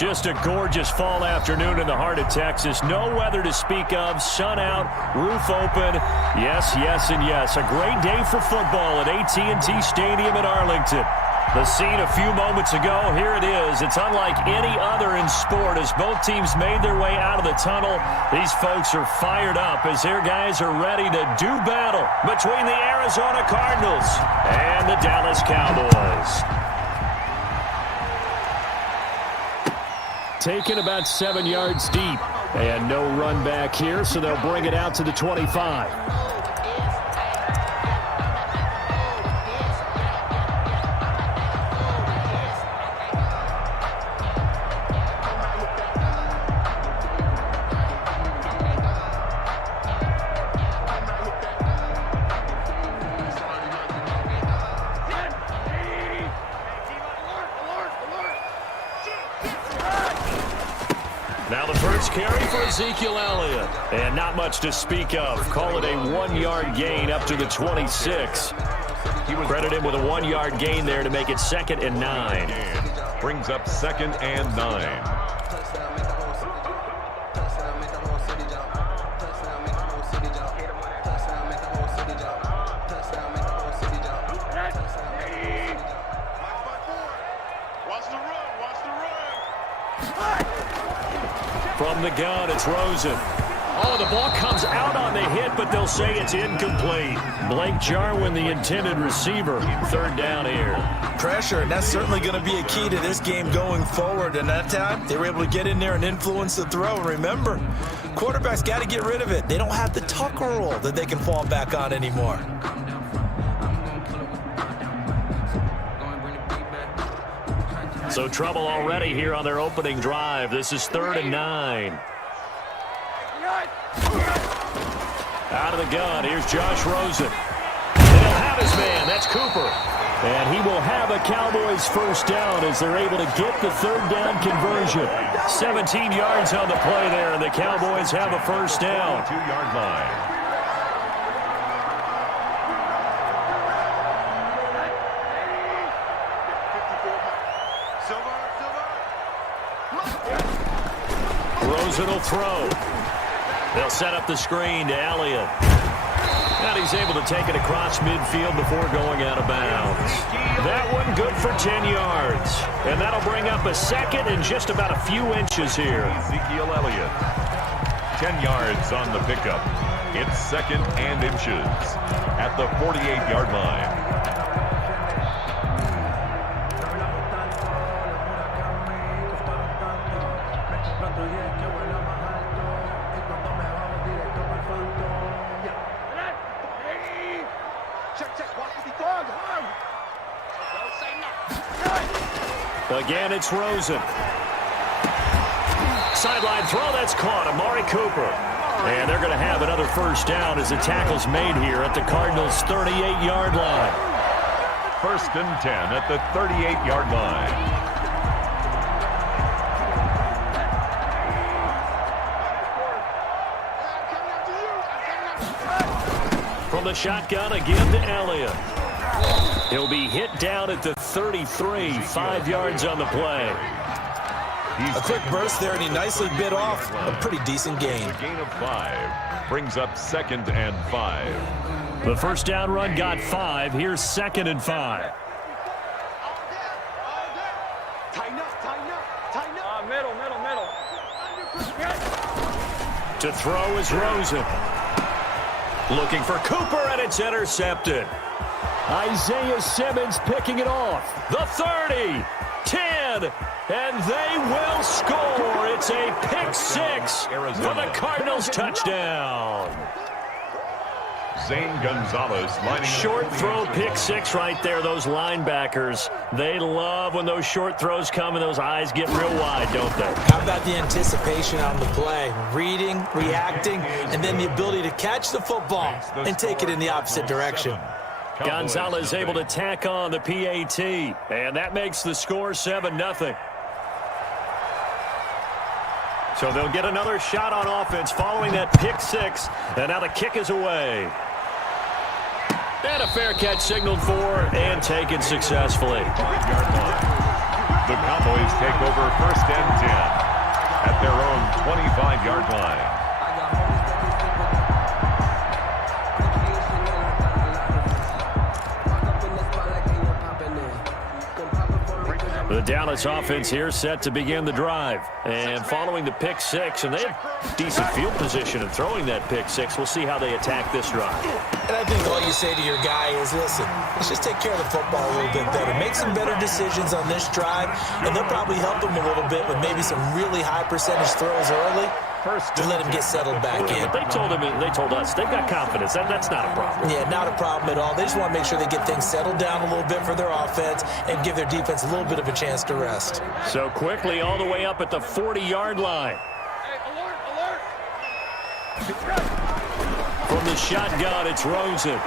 Just a gorgeous fall afternoon in the heart of Texas. No weather to speak of. Sun out, roof open. Yes, yes, and yes. A great day for football at AT&T Stadium in Arlington. The scene a few moments ago, here it is. It's unlike any other in sport as both teams made their way out of the tunnel. These folks are fired up as their guys are ready to do battle between the Arizona Cardinals and the Dallas Cowboys. Taken about 7 yards deep. And no run back here, so they'll bring it out to the 25. Now the first carry for Ezekiel Elliott. And not much to speak of. Call it a 1-yard gain up to the 26. Credit him with a 1-yard gain there to make it 2nd and 9. Brings up 2nd and 9. From the gun, it's Rosen. Oh, the ball comes out on the hit, but they'll say it's incomplete. Blake Jarwin, the intended receiver. 3rd down here. Pressure, and that's certainly going to be a key to this game going forward. And that time, they were able to get in there and influence the throw. And remember, quarterbacks got to get rid of it. They don't have the Tucker rule that they can fall back on anymore. So trouble already here on their opening drive. This is 3rd and 9. Out of the gun, here's Josh Rosen. And he'll have his man, that's Cooper. And he will have a Cowboys first down as they're able to get the 3rd down conversion. 17 yards on the play there, and the Cowboys have a first down. 2-yard line. Rosen will throw. They'll set up the screen to Elliott. And he's able to take it across midfield before going out of bounds. That one good for 10 yards. And that'll bring up a 2nd and just about a few inches here. Ezekiel Elliott. 10 yards on the pickup. It's 2nd and inches at the 48-yard line. Again, it's Rosen. Sideline throw, that's caught. Amari Cooper. And they're going to have another first down as the tackle's made here at the Cardinals' 38-yard line. 1st and 10 at the 38-yard line. From the shotgun again to Elliott. He'll be hit down at the 33, 5 yards on the play. A quick burst there, and he nicely bit off a pretty decent gain. A gain of 5 brings up 2nd and 5. The first down run got 5. Here's 2nd and 5. Middle. To throw is Rosen. Looking for Cooper, and it's intercepted. Isaiah Simmons picking it off. The 30, 10, and they will score. It's a pick 6 for the Cardinals touchdown. Zane Gonzalez lining Short up. throw, pick 6 right there. Those linebackers, they love when those short throws come and those eyes get real wide, don't they? How about the anticipation on the play? Reading, reacting, and then the ability to catch the football and take it in the opposite direction. Gonzalez able to tack on the PAT, and that makes the score 7-0. So they'll get another shot on offense following that pick 6, and now the kick is away. And a fair catch signaled for and taken successfully. The Cowboys take over 1st and 10 at their own 25-yard line. The Dallas offense here set to begin the drive. And following the pick six, and they have decent field position in throwing that pick six. We'll see how they attack this drive. And I think all you say to your guy is, listen, let's just take care of the football a little bit better. Make some better decisions on this drive, and they'll probably help him a little bit with maybe some really high percentage throws early to let him get settled back in. But they told us they've got confidence. That's not a problem. Yeah, not a problem at all. They just want to make sure they get things settled down a little bit for their offense and give their defense a little bit of a chance to rest. So quickly all the way up at the 40-yard line. Hey, alert! From the shotgun, it's Rosen.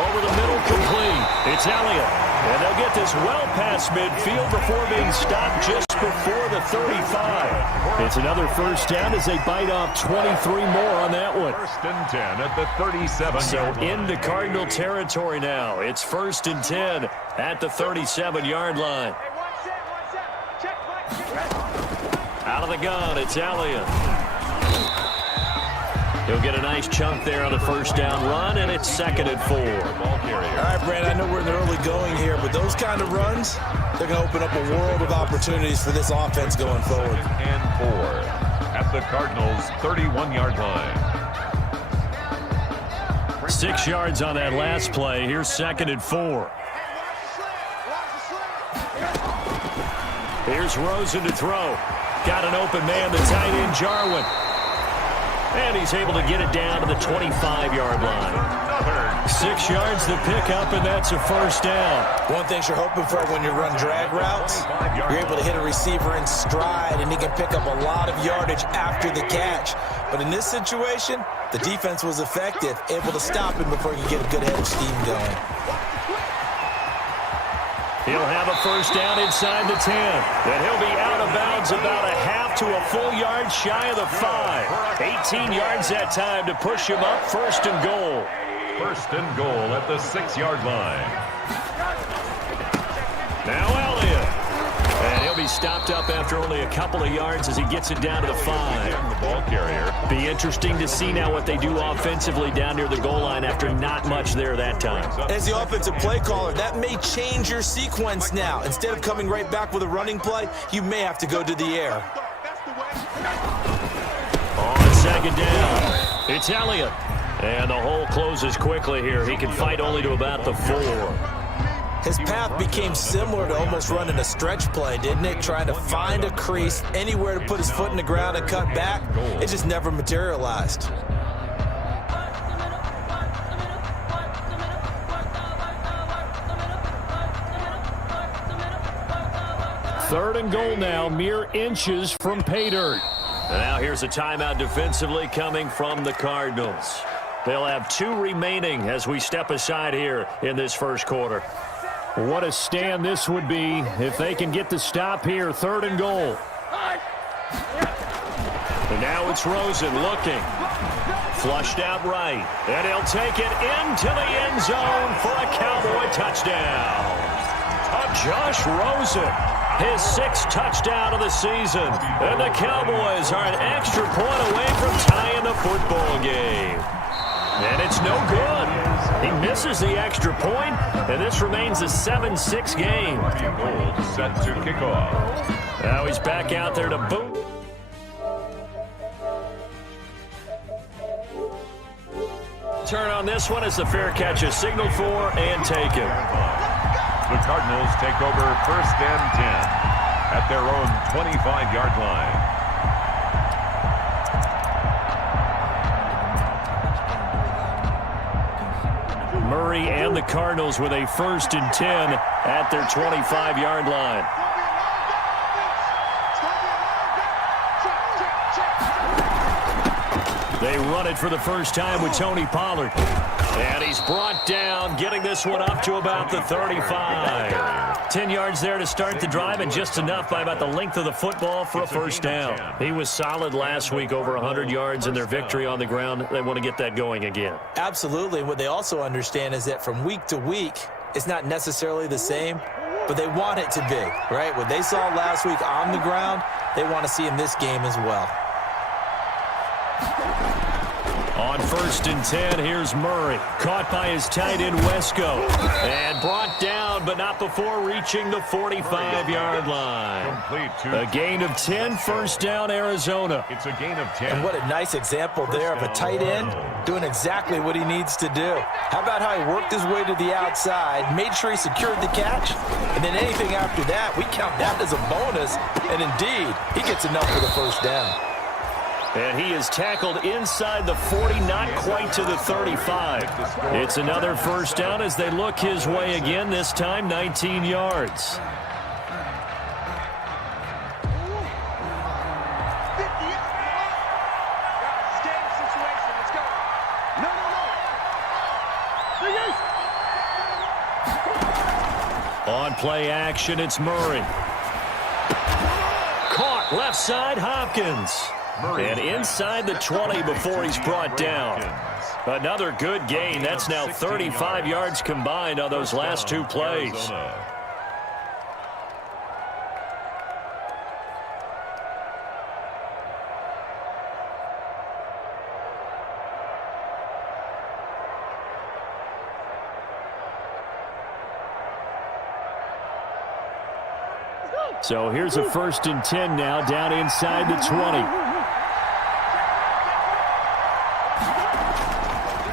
Over the middle, complete. It's Elliott. And they'll get this well past midfield before being stopped just before the 35. It's another first down as they bite off 23 more on that one. 1st and 10 at the 37. So into Cardinal territory now. It's 1st and 10 at the 37-yard line. Hey, one set. Out of the gun, it's Elliott. He'll get a nice chunk there on the first down run, and it's 2nd and 4. All right, Brad, I know we're in the early going here, but those kind of runs, they're going to open up a world of opportunities for this offense going forward. 2nd and 4 at the Cardinals' 31-yard line. 6 yards on that last play. Here's 2nd and 4. Here's Rosen to throw. Got an open man, the tight end, Jarwin. And he's able to get it down to the 25-yard line. 6 yards to pick up, and that's a first down. One thing you're hoping for when you run drag routes, you're able to hit a receiver in stride, and he can pick up a lot of yardage after the catch. But in this situation, the defense was effective, able to stop him before he could get a good head of steam going. He'll have a first down inside the 10. Then he'll be out of bounds about a half to a full yard shy of the 5. 18 yards that time to push him up 1st and goal. 1st and goal at the 6-yard line. Now Elliott. And he'll be stopped up after only a couple of yards as he gets it down to the 5. The ball carrier. Be interesting to see now what they do offensively down near the goal line after not much there that time. As the offensive play caller, that may change your sequence now. Instead of coming right back with a running play, you may have to go to the air. On 2nd down, it's Elliott. And the hole closes quickly here. He can fight only to about the 4. His path became similar to almost running a stretch play, didn't it? Trying to find a crease, anywhere to put his foot in the ground and cut back. It just never materialized. 3rd and goal now, mere inches from pay dirt. And now here's a timeout defensively coming from the Cardinals. They'll have 2 remaining as we step aside here in this first quarter. What a stand this would be if they can get the stop here. 3rd and goal. And now it's Rosen looking. Flushed out right. And he'll take it into the end zone for a Cowboy touchdown. Josh Rosen, his 6th touchdown of the season. And the Cowboys are an extra point away from tying the football game. And it's no good. He misses the extra point, and this remains a 7-6 game. Gold set to kick off. Now he's back out there to boot. Turn on this one as the fair catch is signaled for and taken. The Cardinals take over 1st and 10 at their own 25-yard line. Murray and the Cardinals with a 1st and 10 at their 25-yard line. They run it for the first time with Tony Pollard. And he's brought down, getting this one up to about the 35. 10 yards there to start the drive, and just enough by about the length of the football for a first down. He was solid last week, over 100 yards in their victory on the ground. They want to get that going again. Absolutely. What they also understand is that from week to week, it's not necessarily the same. but they want it to be, right? What they saw last week on the ground, they want to see in this game as well. On 1st and 10, here's Murray. Caught by his tight end, Wesco. And brought down, but not before reaching the 45-yard line. Complete to A gain of 10, first down, Arizona. It's a gain of 10. And what a nice example there of a tight end doing exactly what he needs to do. How about how he worked his way to the outside, made sure he secured the catch, and then anything after that, we count that as a bonus. And indeed, he gets enough for the first down. And he is tackled inside the 40, not quite to the 35. It's another first down as they look his way again, this time 19 yards. On play action, it's Murray. Caught left side, Hopkins. And inside the 20 before he's brought down. Another good gain. That's now 35 yards combined on those last two plays. So here's a 1st and 10 now, down inside the 20.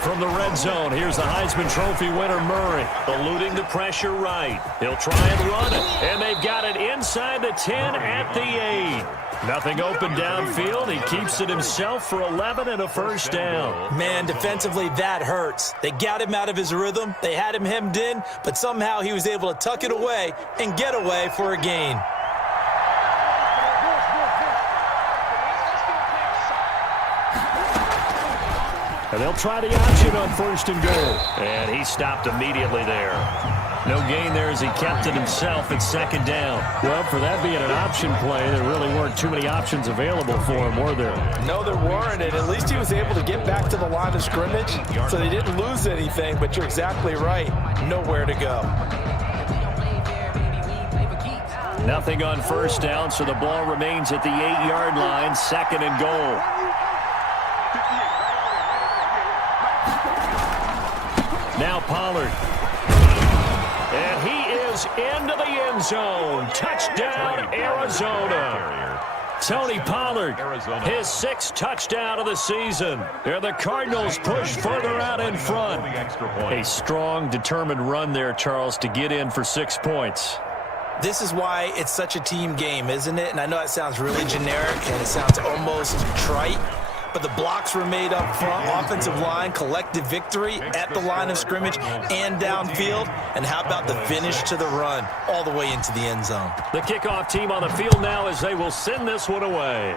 From the red zone, here's the Heisman Trophy winner, Murray, eluding the pressure right. He'll try and run it, and they've got it inside the 10 at the 8. Nothing open downfield. He keeps it himself for 11 and a first down. Man, defensively, that hurts. They got him out of his rhythm. They had him hemmed in, but somehow he was able to tuck it away and get away for a gain. And they'll try the option on 1st and goal. And he stopped immediately there. No gain there as he kept it himself at 2nd down. Well, for that being an option play, there really weren't too many options available for him, were there? No, there weren't, and at least he was able to get back to the line of scrimmage, so they didn't lose anything, but you're exactly right. Nowhere to go. Nothing on 1st down, so the ball remains at the 8-yard line, 2nd and goal. Now Pollard. And he is into the end zone. Touchdown, Arizona. Tony Pollard, his 6th touchdown of the season. And the Cardinals push further out in front. A strong, determined run there, Charles, to get in for 6 points. This is why it's such a team game, isn't it? And I know that sounds really generic and it sounds almost trite. But the blocks were made up front, offensive line, collective victory at the line of scrimmage and downfield. And how about the finish to the run all the way into the end zone? The kickoff team on the field now as they will send this one away.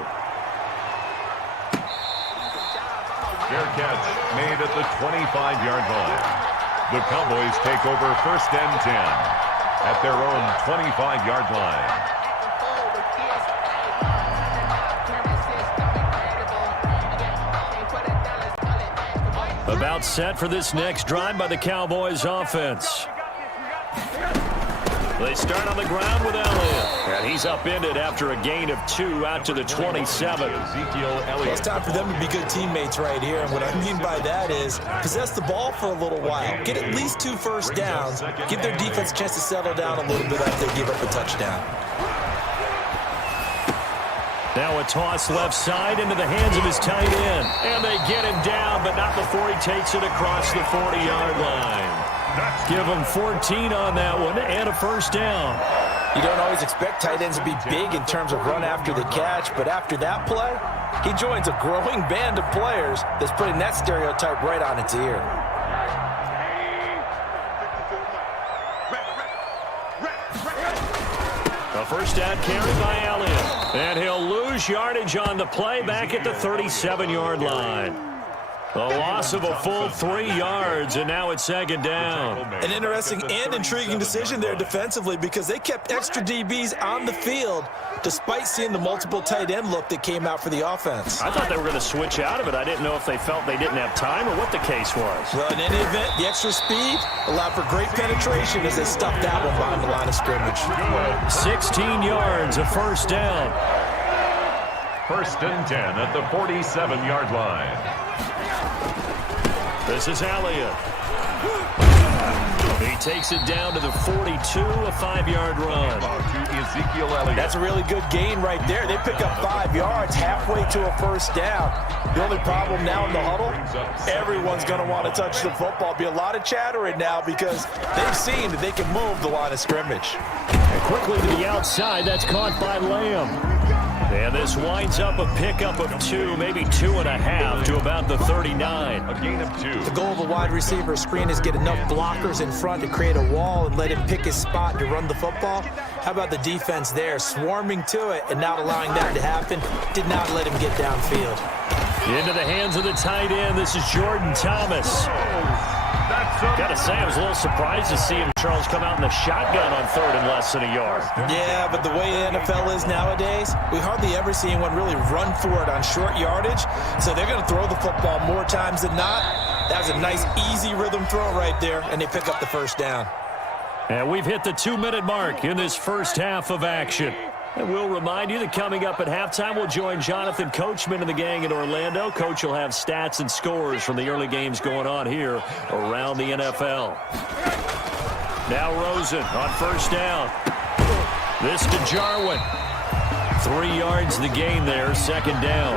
Fair catch made at the 25-yard line. The Cowboys take over 1st and 10 at their own 25-yard line. About set for this next drive by the Cowboys offense. They start on the ground with Elliott. And he's upended after a gain of 2 out to the 27. Well, it's time for them to be good teammates right here. And what I mean by that is possess the ball for a little while. Get at least 2 first downs. Give their defense a chance to settle down a little bit after they give up a touchdown. Now a toss left side into the hands of his tight end. And they get him down, but not before he takes it across the 40-yard line. Give him 14 on that one and a first down. You don't always expect tight ends to be big in terms of run after the catch, but after that play, he joins a growing band of players that's putting that stereotype right on its ear. A first down carry by Elliott. And he'll lose yardage on the play back at the 37-yard line. A loss of a full 3 yards, and now it's second down. An interesting and intriguing decision there defensively because they kept extra DBs on the field despite seeing the multiple tight end look that came out for the offense. I thought they were going to switch out of it. I didn't know if they felt they didn't have time or what the case was. Well, in any event, the extra speed allowed for great penetration as they stuffed that one behind the line of scrimmage. 16 yards, a first down. First and 10 at the 47-yard line. This is Elliott. He takes it down to the 42, a 5-yard run. To Ezekiel Elliott. That's a really good gain right there. They pick up 5 yards halfway to a first down. The only problem now in the huddle, everyone's going to want to touch the football. Be a lot of chattering now because they've seen that they can move the line of scrimmage. And quickly to the outside, that's caught by Lamb. And this winds up a pickup of 2, maybe 2.5 to about the 39. A gain of 2. The goal of a wide receiver screen is get enough blockers in front to create a wall and let him pick his spot to run the football. How about the defense there, swarming to it and not allowing that to happen? Did not let him get downfield. Into the hands of the tight end. This is Jordan Thomas. Got to say, I was a little surprised to see him, Charles, come out in the shotgun on 3rd and less than a yard. Yeah, but the way the NFL is nowadays, we hardly ever see anyone really run for it on short yardage. So they're going to throw the football more times than not. That was a nice, easy rhythm throw right there, and they pick up the first down. And we've hit the 2-minute mark in this first half of action. And we'll remind you that coming up at halftime, we'll join Jonathan Coachman and the gang in Orlando. Coach will have stats and scores from the early games going on here around the NFL. Now Rosen on first down. This to Jarwin. 3 yards the gain there, second down.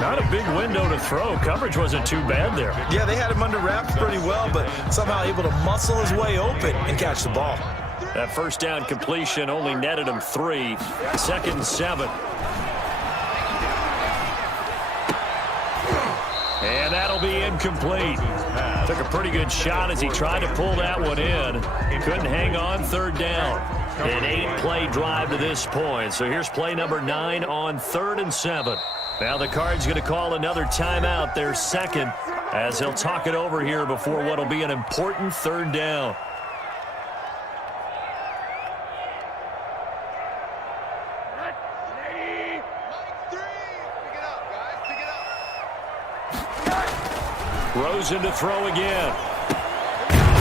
Not a big window to throw. Coverage wasn't too bad there. Yeah, they had him under wraps pretty well, but somehow able to muscle his way open and catch the ball. That first down completion only netted him 3. Second and 7. And that'll be incomplete. Took a pretty good shot as he tried to pull that one in. Couldn't hang on, third down. An 8-play drive to this point. So here's play number 9 on 3rd and 7. Now the Cards going to call another timeout, their second, as they'll talk it over here before what will be an important third down. Rosen to throw again.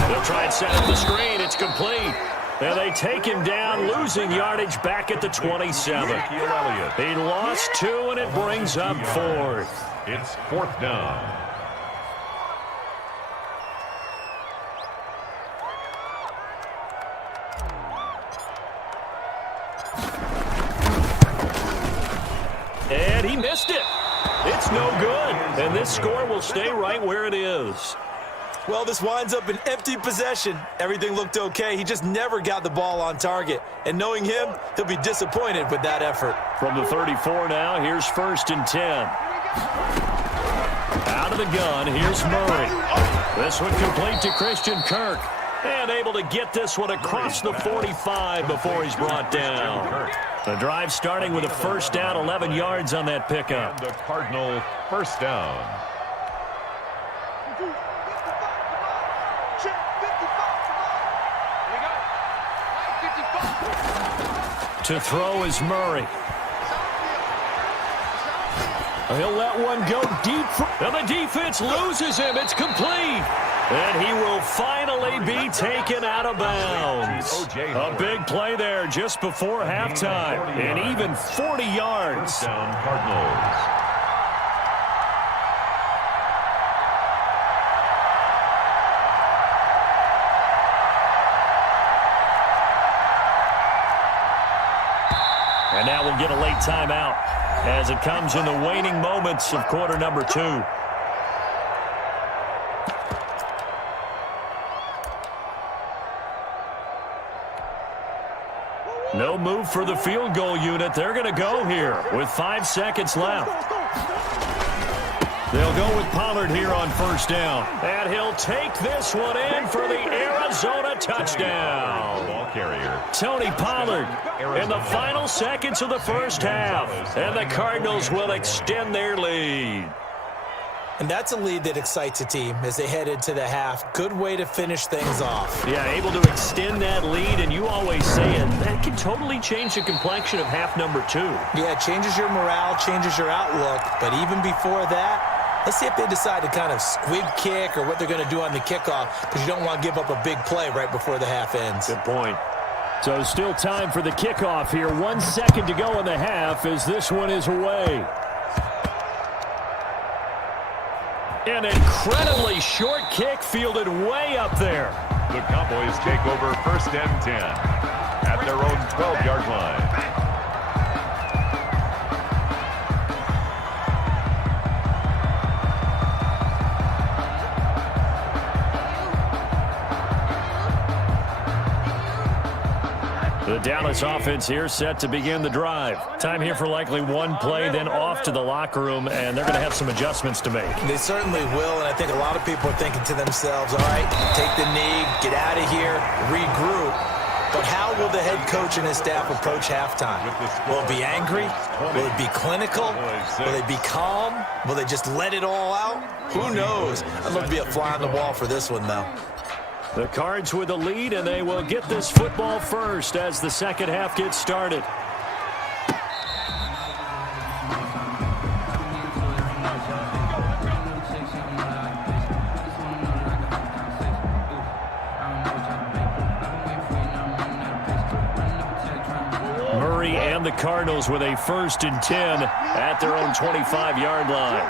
They'll try and set up the screen. It's complete. And they take him down, losing yardage back at the 27. He lost 2, and it brings up 4th. It's 4th down. And he missed it. It's no good. And this score will stay right where it is. Well, this winds up an empty possession. Everything looked okay. He just never got the ball on target. And knowing him, he'll be disappointed with that effort. From the 34 now, here's 1st and 10. Out of the gun, here's Murray. This one complete to Christian Kirk. And able to get this one across the 45 before he's brought down. The drive starting with a first down, 11 yards on that pickup. And the Cardinal first down. To throw is Murray. He'll let one go deep. And the defense loses him. It's complete. And he will finally be taken out of bounds. A big play there just before halftime. And even 40 yards. First down, Cardinals. And now we'll get a late timeout as it comes in the waning moments of quarter number 2. No move for the field goal unit. They're going to go here with 5 seconds left. They'll go with Pollard here on first down. And he'll take this one in for the Arizona touchdown. Ball carrier. Tony Pollard in the final seconds of the first half. And the Cardinals will extend their lead. And that's a lead that excites a team as they head into the half. Good way to finish things off. Yeah, able to extend that lead, and you always say it, that can totally change the complexion of half number 2. Yeah, it changes your morale, changes your outlook. But even before that, let's see if they decide to kind of squib kick or what they're going to do on the kickoff, because you don't want to give up a big play right before the half ends. Good point. So still time for the kickoff here. 1 second to go in the half as this one is away. An incredibly short kick fielded way up there. The Cowboys take over 1st and 10 at their own 12-yard line. The Dallas offense here set to begin the drive. Time here for likely one play, then off to the locker room, and they're going to have some adjustments to make. They certainly will, and I think a lot of people are thinking to themselves, all right, take the knee, get out of here, regroup. But how will the head coach and his staff approach halftime? Will it be angry? Will it be clinical? Will they be calm? Will they just let it all out? Who knows? I'd love to be a fly on the wall for this one, though. The Cards with the lead, and they will get this football first as the second half gets started. Murray and the Cardinals with a 1st and 10 at their own 25-yard line.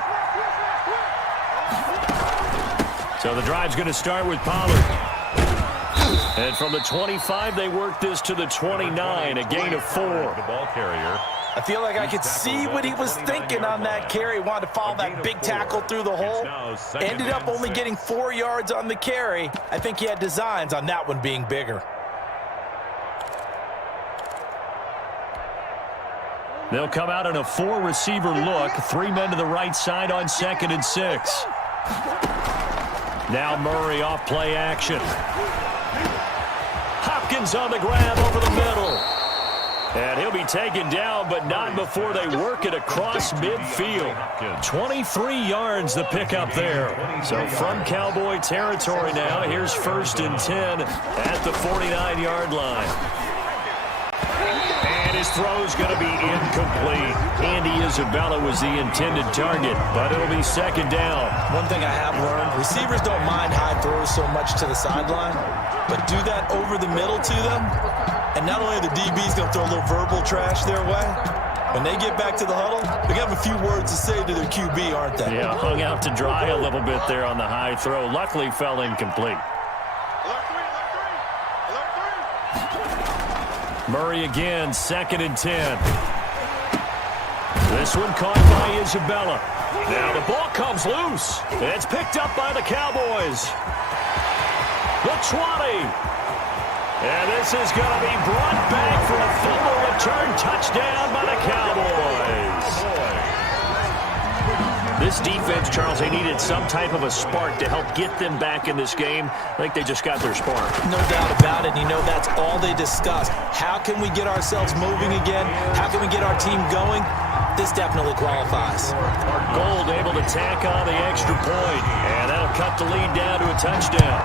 So the drive's going to start with Pollard. And from the 25, they work this to the 29, a gain of 4. The ball carrier. I feel like I could see what he was thinking on that carry. He wanted to follow that big tackle through the hole. Ended up only getting 4 yards on the carry. I think he had designs on that one being bigger. They'll come out in a 4-receiver look. 3 men to the right side on 2nd and 6. Now Murray off play action. Hopkins on the grab over the middle. And he'll be taken down, but not before they work it across midfield. 23 yards the pickup there. So from Cowboy territory now, here's 1st and 10 at the 49-yard line. And his throw's going to be incomplete. Andy Isabella was the intended target, but it'll be 2nd down. One thing I have learned, receivers don't mind high throws so much to the sideline, but do that over the middle to them, and not only are the DBs going to throw a little verbal trash their way, when they get back to the huddle, they're going to have a few words to say to their QB, aren't they? Yeah, hung out to dry a little bit there on the high throw. Luckily fell incomplete. Murray again, 2nd and 10. This one caught by Isabella. Now the ball comes loose. It's picked up by the Cowboys. The 20. And this is going to be brought back for a fumble return touchdown by the Cowboys. This defense, Charles, they needed some type of a spark to help get them back in this game. I think they just got their spark. No doubt about it. You know, that's all they discussed. How can we get ourselves moving again? How can we get our team going? This definitely qualifies. Gold able to tack on the extra point, and that'll cut the lead down to a touchdown.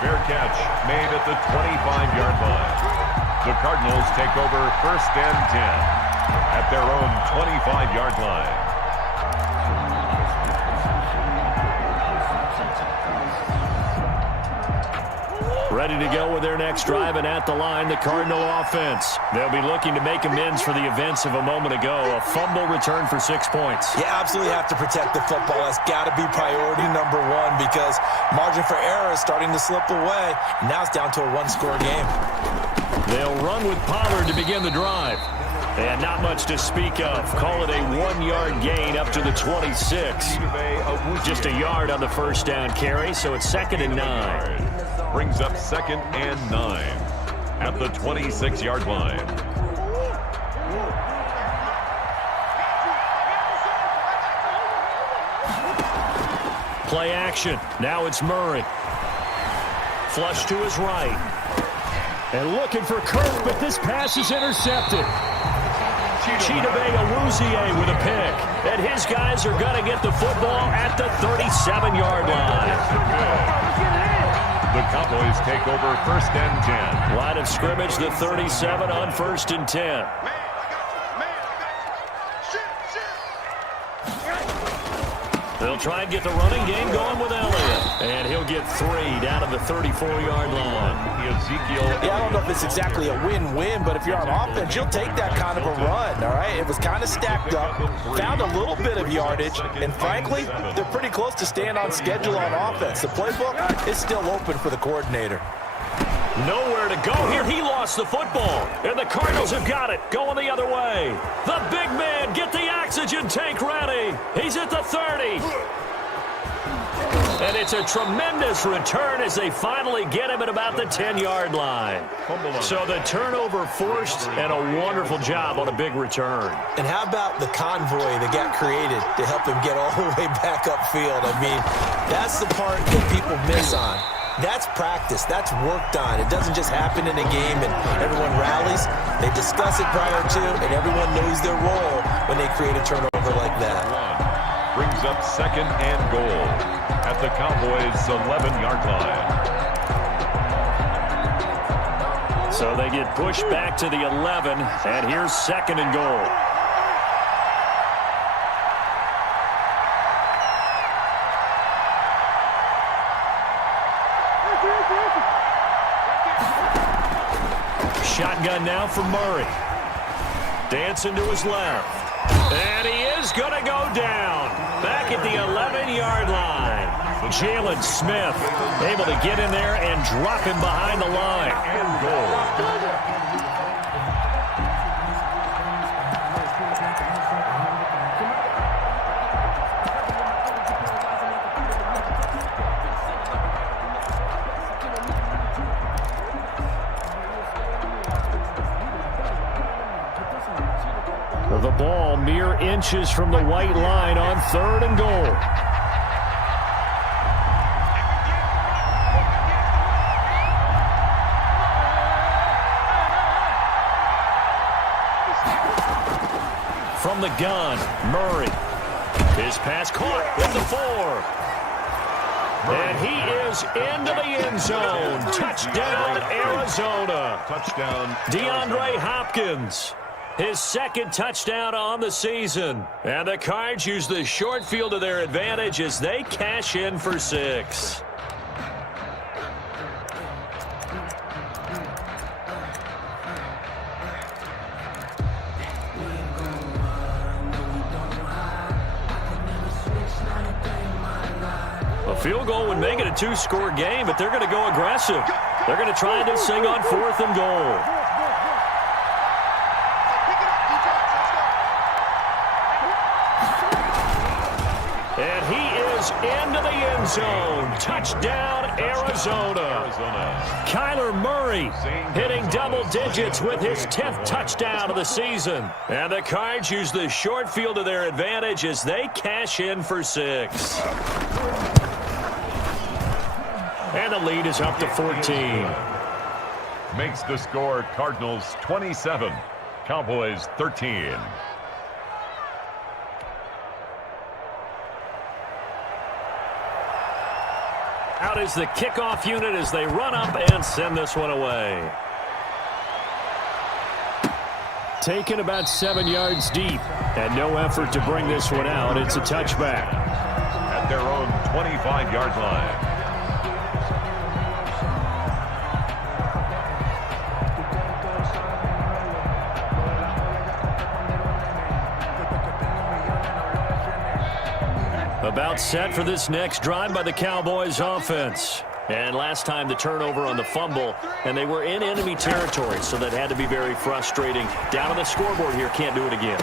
Fair catch made at the 25-yard line. The Cardinals take over 1st and 10 at their own 25-yard line. Ready to go with their next drive, and at the line, the Cardinal offense. They'll be looking to make amends for the events of a moment ago. A fumble return for 6 points. You absolutely have to protect the football. That's got to be priority number 1 because margin for error is starting to slip away. Now it's down to a one-score game. They'll run with Pollard to begin the drive. And not much to speak of. Call it a 1-yard gain up to the 26. Just a yard on the first down carry, so it's 2nd and 9. Brings up 2nd and 9 at the 26-yard line. Play action. Now it's Murray. Flush to his right. And looking for Kirk, but this pass is intercepted. Chidobe Awuzie with a pick. And his guys are going to get the football at the 37-yard line. The Cowboys take over 1st and 10. Line of scrimmage, the 37 on 1st and 10. They'll try and get the running game going with Elliott. And he'll get 3 down to the 34-yard line. Yeah, I don't know if it's exactly a win-win, but if you're on offense, you'll take that kind of a run, all right? It was kind of stacked up, found a little bit of yardage, and frankly, they're pretty close to staying on schedule on offense. The playbook is still open for the coordinator. Nowhere to go here. He lost the football. And the Cardinals have got it. Going the other way. The big man, get the oxygen tank ready. He's at the 30. And it's a tremendous return as they finally get him at about the 10-yard line. So the turnover forced and a wonderful job on a big return. And how about the convoy that got created to help him get all the way back upfield? I mean, that's the part that people miss on. That's practice. That's worked on. It doesn't just happen in a game and everyone rallies. They discuss it prior to, and everyone knows their role when they create a turnover like that. Brings up 2nd and goal at the Cowboys' 11-yard line. So they get pushed back to the 11, and here's 2nd and goal. Shotgun now for Murray. Dancing to his left. And he is going to go down. Back at the 11-yard line. Jalen Smith able to get in there and drop him behind the line. And goal. The ball mere inches from the white line on 3rd and goal. From the gun, Murray. His pass caught at the 4. And he is into the end zone. Touchdown, Arizona. Touchdown, DeAndre Hopkins. His 2nd touchdown on the season. And the Cards use the short field to their advantage as they cash in for 6. A field goal would make it a 2-score game, but they're going to go aggressive. They're going to try this thing on 4th and goal. And he is into the end zone. Touchdown, Arizona. Kyler Murray hitting double digits with his 10th touchdown of the season. And the Cards use the short field to their advantage as they cash in for 6. And the lead is up to 14. Makes the score Cardinals 27, Cowboys 13. Out is the kickoff unit as they run up and send this one away. Taken about 7 yards deep, and no effort to bring this one out. It's a touchback. At their own 25-yard line. About set for this next drive by the Cowboys offense. And last time the turnover on the fumble, and they were in enemy territory, so that had to be very frustrating. Down on the scoreboard here, can't do it again.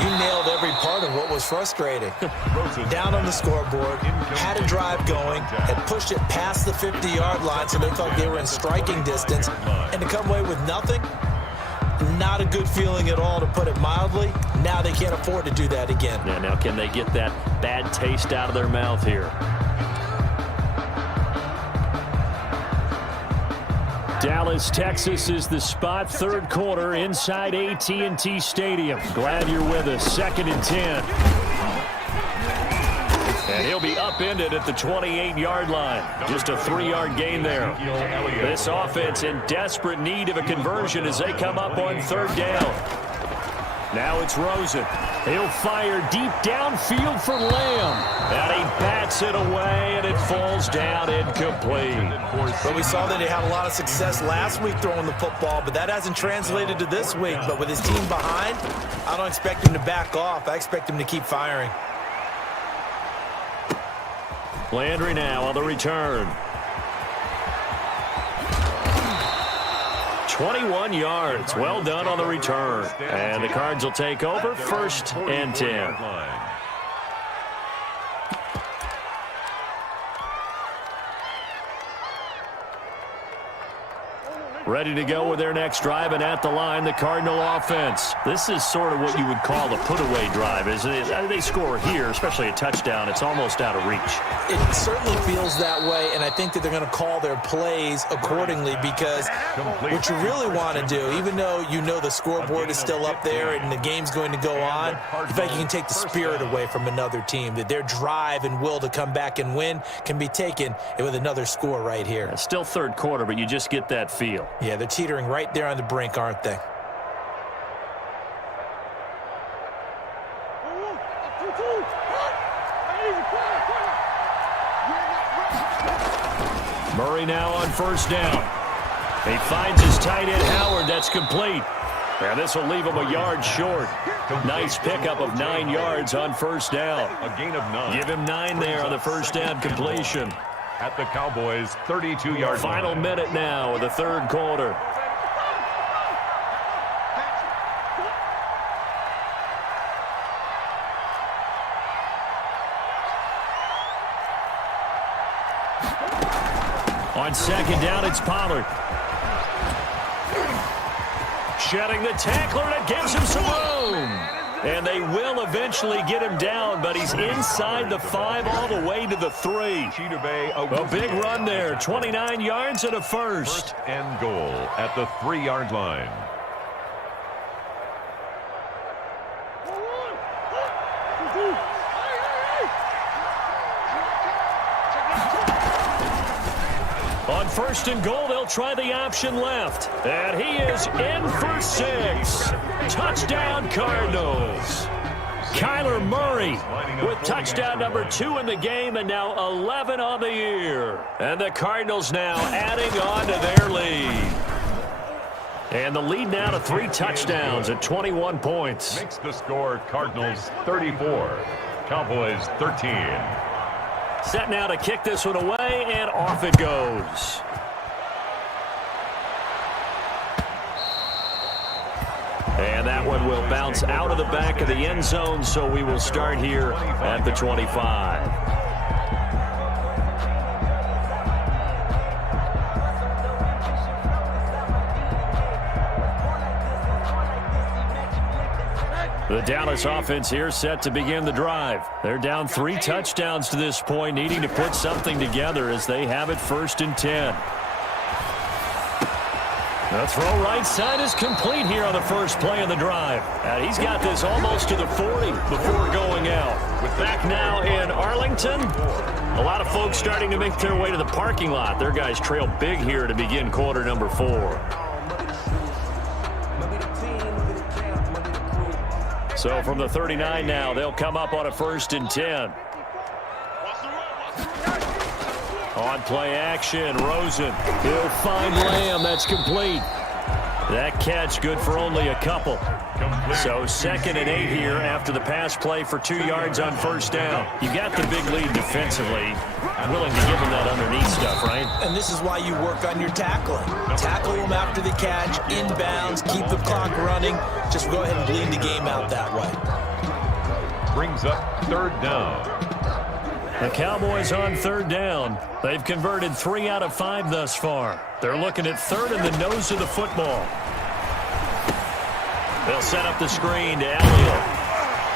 You nailed every part of what was frustrating. Down on the scoreboard, had a drive going, had pushed it past the 50-yard line so they thought they were in striking distance, and to come away with nothing, not a good feeling at all, to put it mildly. Now they can't afford to do that again. Yeah, now can they get that bad taste out of their mouth here? Dallas, Texas is the spot. Third quarter inside AT&T Stadium. Glad you're with us. 2nd and 10. And he'll be upended at the 28-yard line. Just a 3-yard gain there. This offense in desperate need of a conversion as they come up on 3rd down. Now it's Rosen. He'll fire deep downfield for Lamb. And he bats it away, and it falls down incomplete. But we saw that he had a lot of success last week throwing the football, but that hasn't translated to this week. But with his team behind, I don't expect him to back off. I expect him to keep firing. Landry now on the return. 21 yards. Well done on the return. And the Cards will take over 1st and 10. Ready to go with their next drive, and at the line, the Cardinal offense. This is sort of what you would call a put-away drive, isn't it? They score here, especially a touchdown. It's almost out of reach. It certainly feels that way, and I think that they're going to call their plays accordingly because what you really want to do, even though you know the scoreboard is still up there and the game's going to go on, in fact, you can take the spirit away from another team, that their drive and will to come back and win can be taken with another score right here. It's still third quarter, but you just get that feel. Yeah, they're teetering right there on the brink, aren't they? Murray now on 1st down. He finds his tight end, Howard. That's complete. And this will leave him a yard short. Nice pickup of 9 yards on 1st down. A gain of 9. Give him 9 there on the 1st down completion. At the Cowboys' 32-yard line. Final minute now of the third quarter. On 2nd down, it's Pollard. Shedding the tackler, and it gives him some room. And they will eventually get him down, but he's inside the 5 all the way to the 3. A big run there, 29 yards and a first. 1st and goal at the 3-yard line. On 1st and goal, they'll try the option left. And he is in for 6. Touchdown, Cardinals. Kyler Murray with touchdown number 2 in the game, and now 11 on the year. And the Cardinals now adding on to their lead. And the lead now to 3 touchdowns at 21 points. Makes the score Cardinals 34, Cowboys 13. Set now to kick this one away, and off it goes. And that one will bounce out of the back of the end zone, so we will start here at the 25. The Dallas offense here set to begin the drive. They're down 3 touchdowns to this point, needing to put something together as they have it 1st and 10. The throw right side is complete here on the first play of the drive. And he's got this almost to the 40 before going out. Back now in Arlington. A lot of folks starting to make their way to the parking lot. Their guys trail big here to begin quarter number 4. So from the 39 now, they'll come up on a 1st and 10. On play action, Rosen. He'll find Lamb. That's complete. That catch good for only a couple. So 2nd and 8 here after the pass play for 2 yards on 1st down. You got the big lead defensively. I'm willing to give them that underneath stuff, right? And this is why you work on your tackling. Tackle them after the catch, inbounds, keep the clock running. Just go ahead and bleed the game out that way. Brings up 3rd down. The Cowboys on 3rd down. They've converted 3 out of 5 thus far. They're looking at 3rd in the nose of the football. They'll set up the screen to Elliott.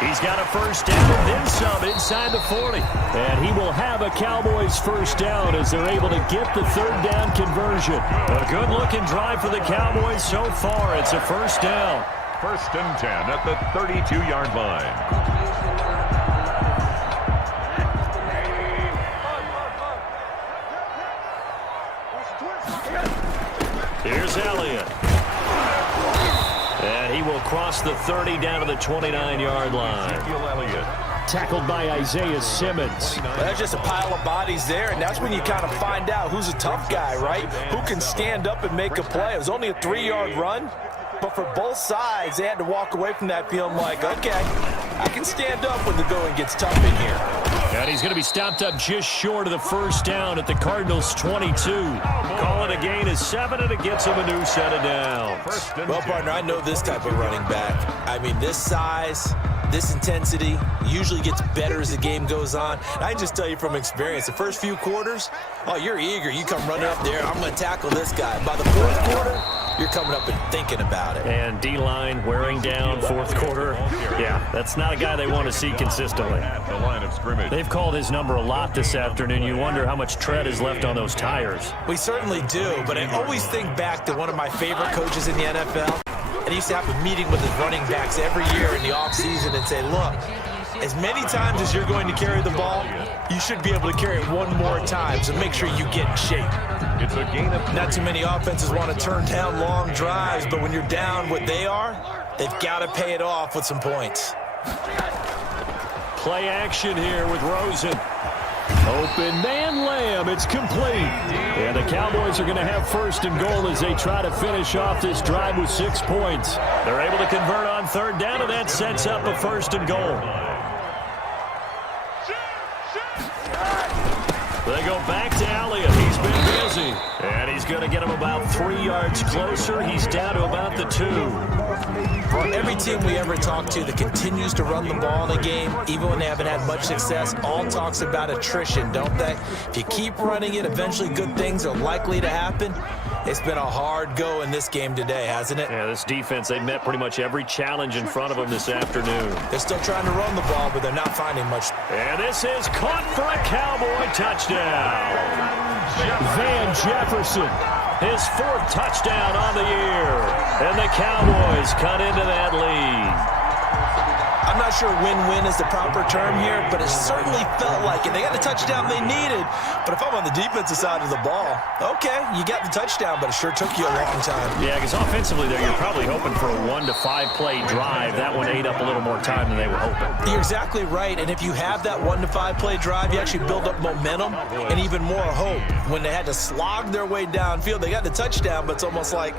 He's got a first down and then some inside the 40. And he will have a Cowboys first down as they're able to get the third down conversion. A good-looking drive for the Cowboys so far. It's a first down. First and 10 at the 32-yard line. Here's Elliott. And he will cross the 30 down to the 29-yard line. Tackled by Isaiah Simmons. Well, that's just a pile of bodies there, and that's when you kind of find out who's a tough guy, right? Who can stand up and make a play. It was only a 3-yard run, but for both sides, they had to walk away from that feeling like, okay, I can stand up when the going gets tough in here. And he's going to be stopped up just short of the first down at the Cardinals' 22. Call it a gain of 7, and it gets him a new set of downs. Well, partner, I know this type of running back. I mean, this size, this intensity usually gets better as the game goes on. And I can just tell you from experience, the first few quarters, oh, you're eager. You come running up there, I'm going to tackle this guy. By the fourth quarter, you're coming up and thinking about it. And D-line wearing down fourth quarter. Yeah, that's not a guy they want to see consistently. At the line of scrimmage. They've called his number a lot this afternoon. You wonder how much tread is left on those tires. We certainly do, but I always think back to one of my favorite coaches in the NFL. And he used to have a meeting with his running backs every year in the offseason and say, look, as many times as you're going to carry the ball, you should be able to carry it one more time, so make sure you get in shape. It's a gain of 3. Not too many offenses want to turn down long drives, but when you're down what they are, they've got to pay it off with some points. Play action here with Rosen. Open man Lamb. It's complete. And the Cowboys are going to have first and goal as they try to finish off this drive with 6 points. They're able to convert on third down, and that sets up a first and goal. They go back to Elliott. He's been busy. And he's going to get him about 3 yards closer. He's down to about the 2. Every team we ever talk to that continues to run the ball in a game, even when they haven't had much success, all talks about attrition, don't they? If you keep running it, eventually good things are likely to happen. It's been a hard go in this game today, hasn't it? Yeah, this defense, they met pretty much every challenge in front of them this afternoon. They're still trying to run the ball, but they're not finding much. And this is caught for a Cowboy touchdown. Van Jefferson, his 4th touchdown on the year. And the Cowboys cut into that lead. I'm not sure win-win is the proper term here, but it certainly felt like it. They got the touchdown they needed, but if I'm on the defensive side of the ball, okay, you got the touchdown, but it sure took you a long time. Yeah, because offensively there, you're probably hoping for a 1 to 5 play drive. That one ate up a little more time than they were hoping. You're exactly right, and if you have that 1 to 5 play drive, you actually build up momentum and even more hope. When they had to slog their way downfield, they got the touchdown, but it's almost like,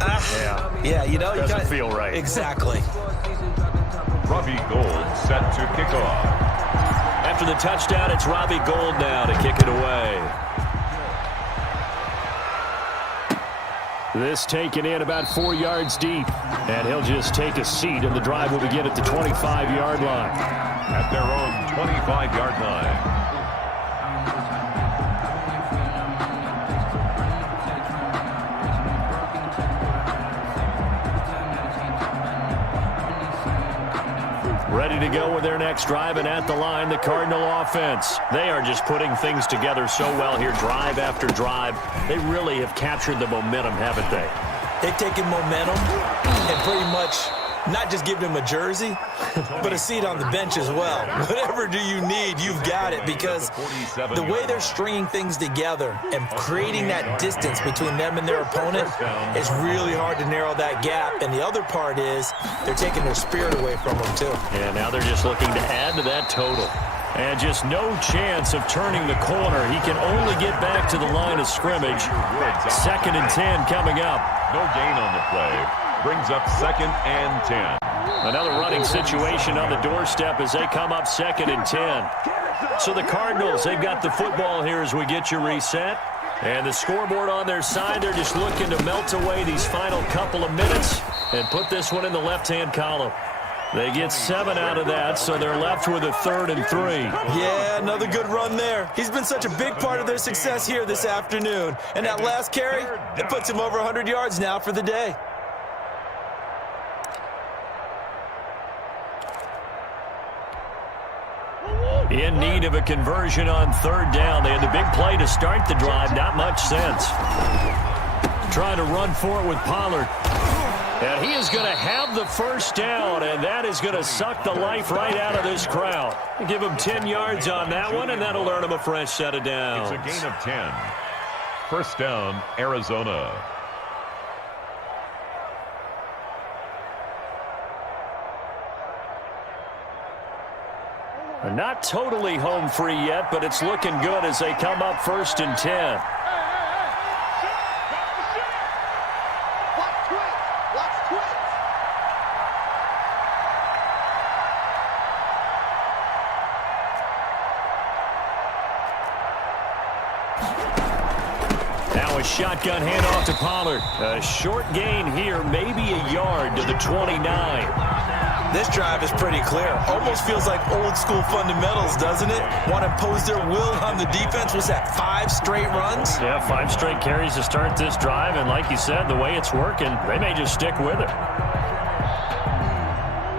yeah, you know, doesn't feel right. Exactly. Robbie Gould set to kick off. After the touchdown, it's Robbie Gould now to kick it away. This taken in about 4 yards deep, and he'll just take a seat, and the drive will begin at the 25-yard line. At their own 25-yard line. Ready to go with their next drive, and at the line, the Cardinal offense. They are just putting things together so well here, drive after drive. They really have captured the momentum, haven't they? They've taken momentum and pretty much not just given him a jersey, but a seat on the bench as well. Whatever do you need, you've got it, because the way they're stringing things together and creating that distance between them and their opponent is really hard to narrow that gap. And the other part is they're taking their spirit away from them, too. And now they're just looking to add to that total. And just no chance of turning the corner. He can only get back to the line of scrimmage. 2nd and 10 coming up. No gain on the play. Brings up 2nd and 10. Another running situation on the doorstep as they come up 2nd and 10. So the Cardinals, they've got the football here as we get you reset. And the scoreboard on their side, they're just looking to melt away these final couple of minutes and put this one in the left-hand column. They get 7 out of that, so they're left with a 3rd and 3. Yeah, another good run there. He's been such a big part of their success here this afternoon. And that last carry, it puts him over 100 yards now for the day. In need of a conversion on third down. They had the big play to start the drive. Not much sense. Trying to run for it with Pollard. And he is going to have the first down, and that is going to suck the life right out of this crowd. Give him 10 yards on that one, and that'll earn him a fresh set of downs. It's a gain of 10. First down, Arizona. They're not totally home free yet, but it's looking good as they come up 1st and 10. Now a shotgun handoff to Pollard. A short gain here, maybe a yard to the 29. This drive is pretty clear. Almost feels like old school fundamentals, doesn't it? Want to impose their will on the defense. Was that 5 straight runs? Yeah, 5 straight carries to start this drive. And like you said, the way it's working, they may just stick with it.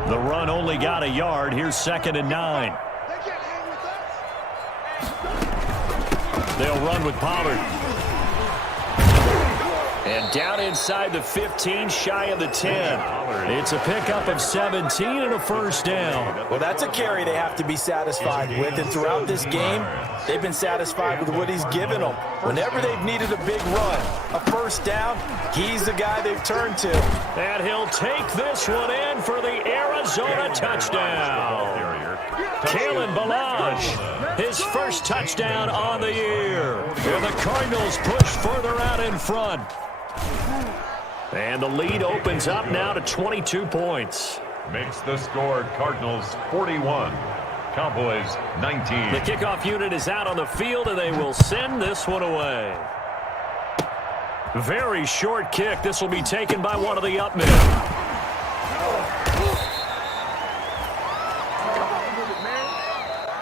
The run only got a yard. Here's 2nd and 9. They'll run with Pollard. And down inside the 15, shy of the 10. It's a pickup of 17 and a first down. Well, that's a carry they have to be satisfied with. And throughout this game, they've been satisfied with what he's given them. Whenever they've needed a big run, a first down, he's the guy they've turned to. And he'll take this one in for the Arizona touchdown. Kalen Ballage, his first touchdown on the year. And the Cardinals push further out in front. And the lead opens up now to 22 points. Makes the score Cardinals 41, Cowboys 19. The kickoff unit is out on the field, and they will send this one away. Very short kick. This will be taken by one of the up men.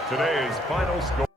Today's final score.